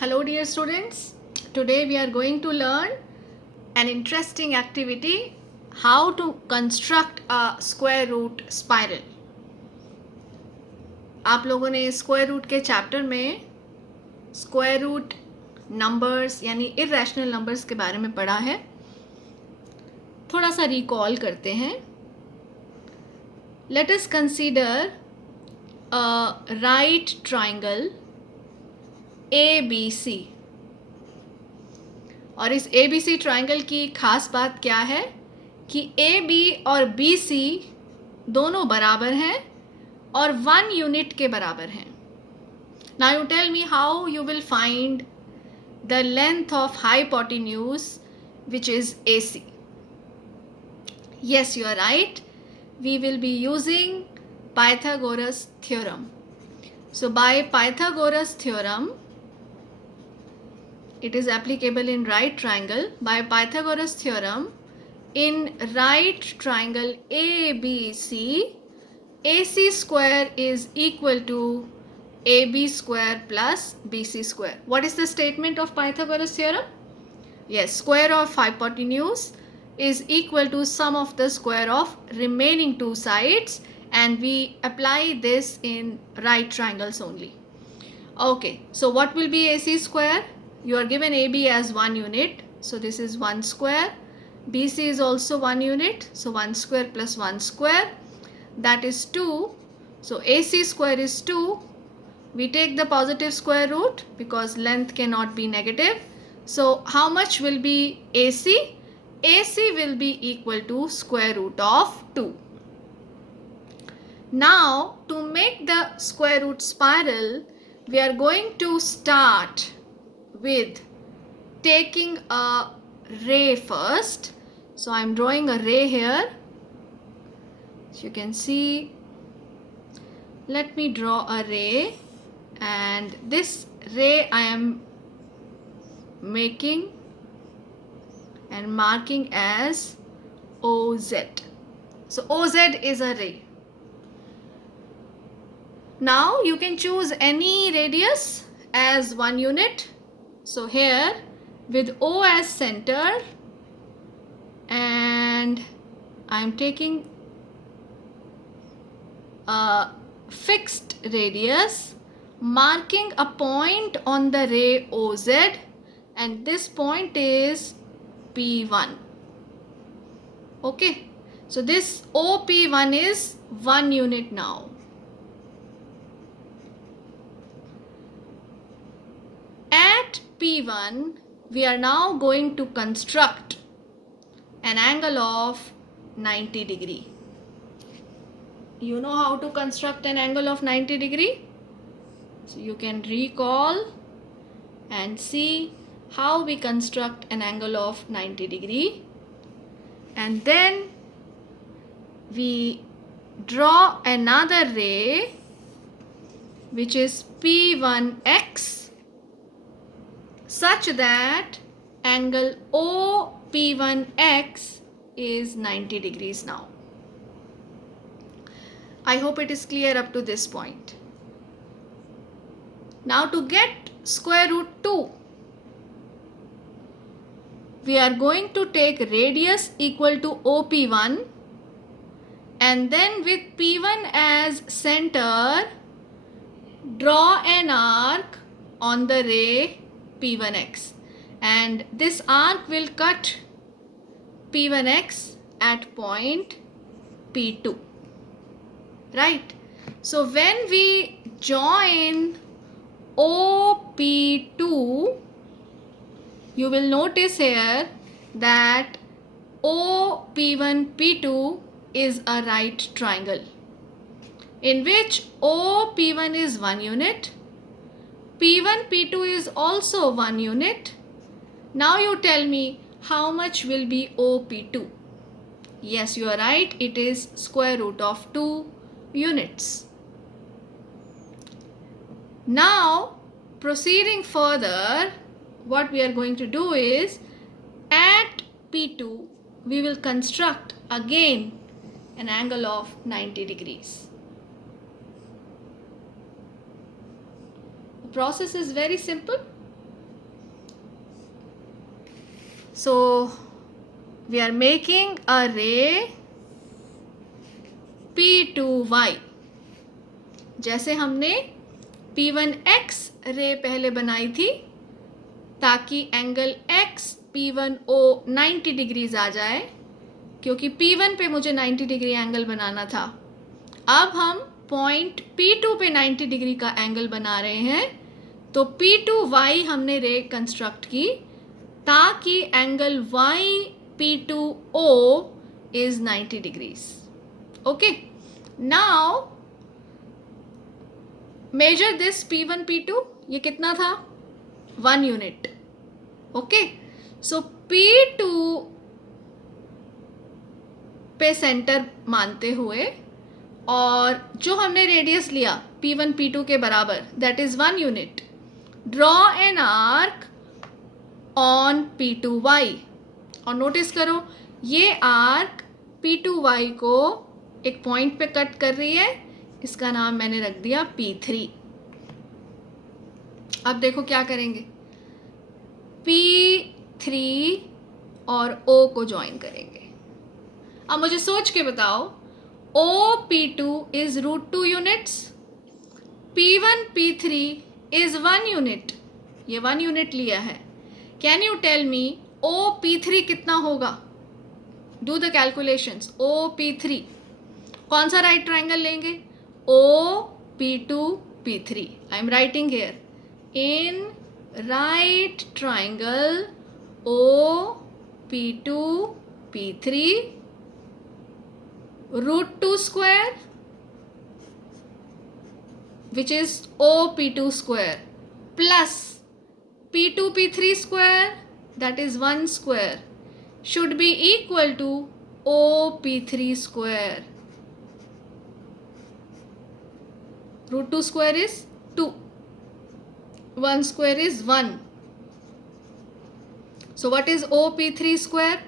Hello dear students, today we are going to learn an interesting activity, how to construct a square root spiral. आप लोगों ने square root के chapter में square root numbers यानी irrational numbers के बारे में पढ़ा है. थोड़ा सा रिकॉल करते हैं. Let us consider a right triangle ABC. और इस ABC ट्राइंगल की खास बात क्या है कि AB और BC दोनों बराबर हैं और 1 यूनिट के बराबर हैं. Now you tell me how you will find the length of hypotenuse which is AC. Yes, you are right. We will be using Pythagoras theorem. So by Pythagoras theorem, it is applicable in right triangle. By Pythagoras theorem, in right triangle ABC, AC square is equal to AB square plus BC square. What is the statement of Pythagoras theorem? Yes, square of hypotenuse is equal to sum of the square of remaining two sides, and we apply this in right triangles only. Okay, so what will be AC square? You are given AB as 1 unit, so this is 1 square. BC is also 1 unit, so 1 square plus 1 square, that is 2. So AC square is 2. We take the positive square root because length cannot be negative. So how much will be AC? AC will be equal to square root of 2. Now to make the square root spiral, we are going to start with taking a ray first. So I am drawing a ray here. So you can see, let me draw a ray, and this ray I am making and marking as OZ. So OZ is a ray. Now you can choose any radius as 1 unit. So here with O as center, and I am taking a fixed radius, marking a point on the ray OZ, and this point is P1. Okay, so this OP1 is 1 unit now. At P1, we are now going to construct an angle of 90 degree. You know how to construct an angle of 90 degree? So you can recall and see how we construct an angle of 90 degree, and then we draw another ray which is P1x, such that angle OP1x is 90 degrees now. I hope it is clear up to this point. Now to get square root 2, we are going to take radius equal to OP1, and then with P1 as center, draw an arc on the ray P1x, and this arc will cut P1x at point P2. Right? So when we join OP2, you will notice here that OP1P2 is a right triangle in which OP1 is 1 unit, P1P2 is also 1 unit. Now you tell me how much will be OP2. Yes, you are right, it is square root of 2 units. Now proceeding further, what we are going to do is, at P2 we will construct again an angle of 90 degrees. The process is very simple. So we are making a ray P2y. जैसे हमने P1x रे पहले बनाई थी ताकि angle x P1O 90 degrees आ जाए, क्योंकि P1 पे मुझे 90 डिग्री एंगल बनाना था. अब हम पॉइंट P2 पे 90 डिग्री का एंगल बना रहे हैं, तो P2y हमने रे कंस्ट्रक्ट की ताकि angle y P2O is 90 degrees. Okay, now measure this P1 P2. ये कितना था? 1 यूनिट. ओके, सो P2 पे सेंटर मानते हुए और जो हमने रेडियस लिया P1 P2 के बराबर, that is 1 unit, draw an arc on P2y. और नोटिस करो ये आर्क P2y को एक पॉइंट पे कट कर रही है. इसका नाम मैंने रख दिया P3. अब देखो क्या करेंगे, P3 और O को ज्वाइन करेंगे. अब मुझे सोच के बताओ, OP2 is √2 units, P1 P3 is 1 unit. ये 1 यूनिट लिया है. Can you tell me OP3 कितना होगा? Do the calculations. OP3 कौन सा राइट ट्राइंगल लेंगे? OP2 P3. I am writing here, in right triangle OP2 P3 √2 square, which is OP2 square, plus P2 P3 square, that is 1 square, should be equal to OP3 square. √2 square is 2. 1 square is 1. So what is OP3 square?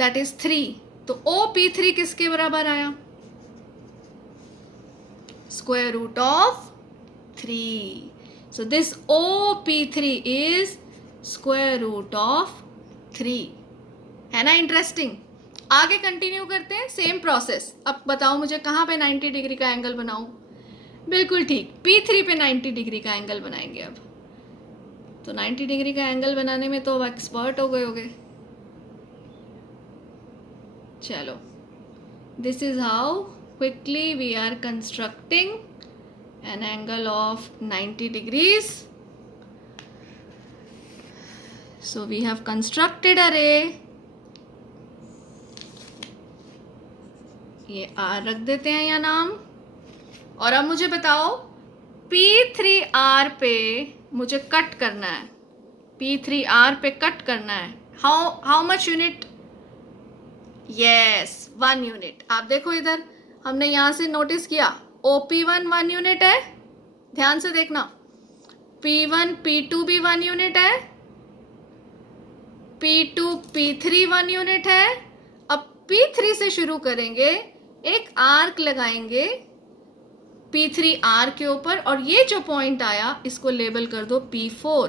That is 3. तो OP3 किसके बराबर आया? Square root of 3. So this OP3 is square root of 3. है ना interesting? आगे continue करते हैं same process. अब बताओ मुझे कहाँ पे 90 डिग्री का एंगल बनाऊं? बिल्कुल ठीक, P3 पे 90 डिग्री का एंगल बनाएंगे. अब तो 90 डिग्री का एंगल बनाने में तो एक्सपर्ट हो गए होगे. चलो, this is how quickly we are constructing an angle of 90 degrees. So we have constructed a ray. ये आर रख देते हैं यहाँ नाम. और अब मुझे बताओ P3R पे मुझे कट करना है. P3R पे कट करना है. How much unit? Yes, 1 unit. आप देखो इधर हमने यहाँ से नोटिस किया OP1 1 यूनिट है. ध्यान से देखना, P1 P2 भी 1 यूनिट है, P2 P3 1 यूनिट है. अब P3 से शुरू करेंगे, एक आर्क लगाएंगे P3R के ऊपर और ये जो पॉइंट आया इसको लेबल कर दो P4.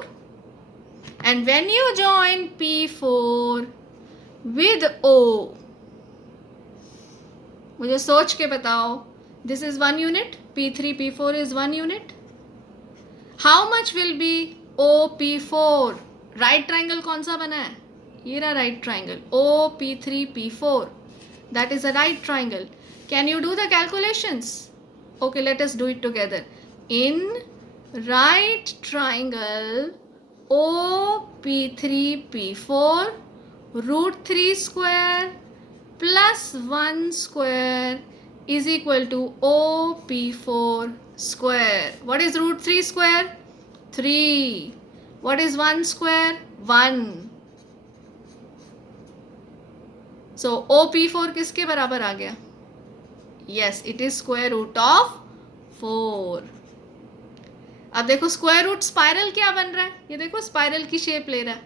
And when you join P4 with O, मुझे सोच के बताओ, this is 1 unit, P3 P4 is 1 unit. How much will be OP4? Right triangle कौन सा बना है? ये रहा right triangle OP3 P4. That is a right triangle. Can you do the calculations? Okay, let us do it together. In right triangle OP3 P4, √3 square plus 1 square is equal to OP4 square. What is √3 square? 3. What is 1 square? 1. So OP4 किसके बराबर आ गया? Yes, it is square root of 4. अब देखो square root spiral क्या बन रहा है? ये देखो स्पाइरल की शेप ले रहा है.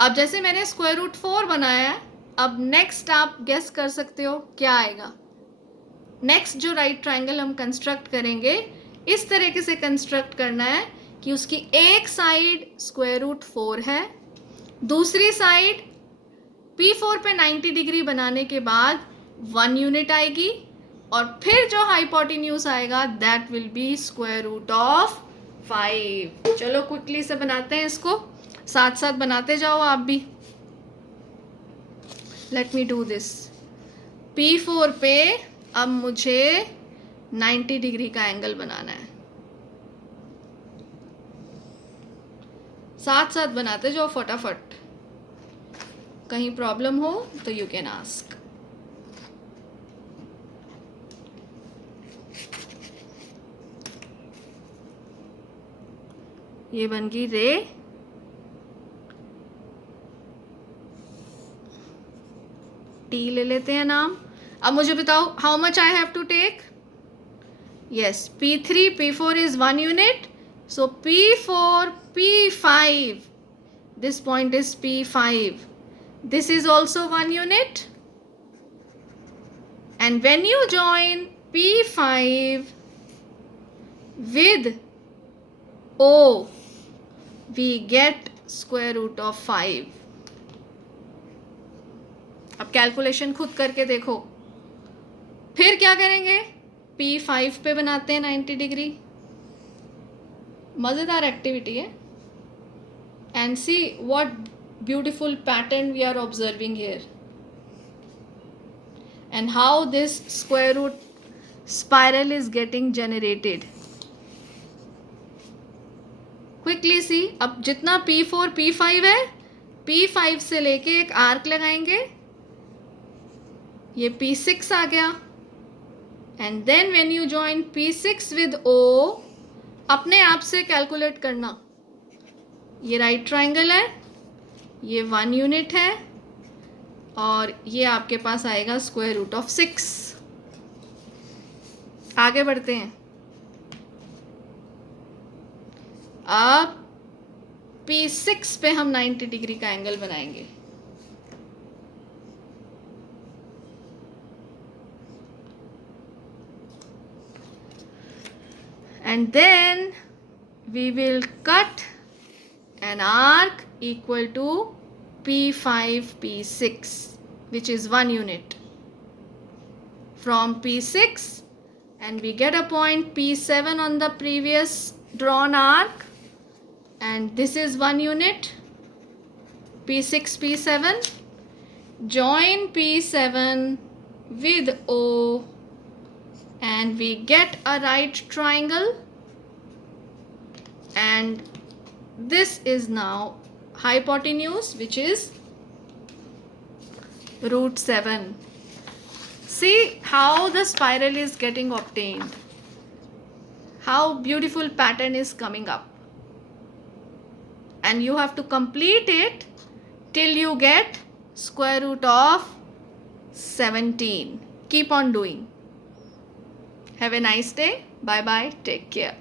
अब जैसे मैंने स्क्वायर रूट 4 बनाया है, अब नेक्स्ट आप गेस कर सकते हो क्या आएगा. नेक्स्ट जो राइट ट्राइंगल हम कंस्ट्रक्ट करेंगे, इस तरीके से कंस्ट्रक्ट करना है कि उसकी एक साइड स्क्वायर रूट 4 है दूसरी साइड P4 पे 90 डिग्री बनाने के बाद 1 यूनिट आएगी और फिर जो हाइपोटेन्यूज आएगा that will be square root of 5. चलो क्विकली से बनाते हैं इसको, साथ साथ बनाते जाओ आप भी. Let me do this. P4 पे अब मुझे 90 डिग्री का एंगल बनाना है. साथ साथ बनाते जाओ फटाफट. कहीं प्रॉब्लम हो तो यू कैन आस्क. ये बन गई रे. टी ले लेते हैं नाम. अब मुझे बताओ how much I have to take. Yes, P3 P4 is 1 unit, so P4 P5, this point is P5, this is also 1 unit, and when you join P5 with O, we get square root of 5. अब calculation खुद करके देखो. फिर क्या करेंगे, P5 पे बनाते हैं 90 डिग्री. मज़ेदार एक्टिविटी है. And see what beautiful pattern we are observing here and how this square root spiral is getting generated. Quickly see. अब जितना P4 P5 है, P5 से लेके एक आर्क लगाएंगे. ये P6 आ गया. And then when you join P6 with O, अपने आप से कैलकुलेट करना. ये राइट ट्राइंगल है, ये 1 यूनिट है और ये आपके पास आएगा स्क्वायर रूट ऑफ 6. आगे बढ़ते हैं. अब P6 पे हम 90 डिग्री का एंगल बनाएंगे. And then we will cut an arc equal to P5 P6, which is 1 unit from P6, and we get a point P7 on the previous drawn arc, and this is 1 unit. P6 P7, join P7 with O and we get a right triangle, and this is now hypotenuse, which is root 7. See how the spiral is getting obtained, how beautiful pattern is coming up, and you have to complete it till you get square root of 17. Keep on doing. Have a nice day. Bye bye. Take care.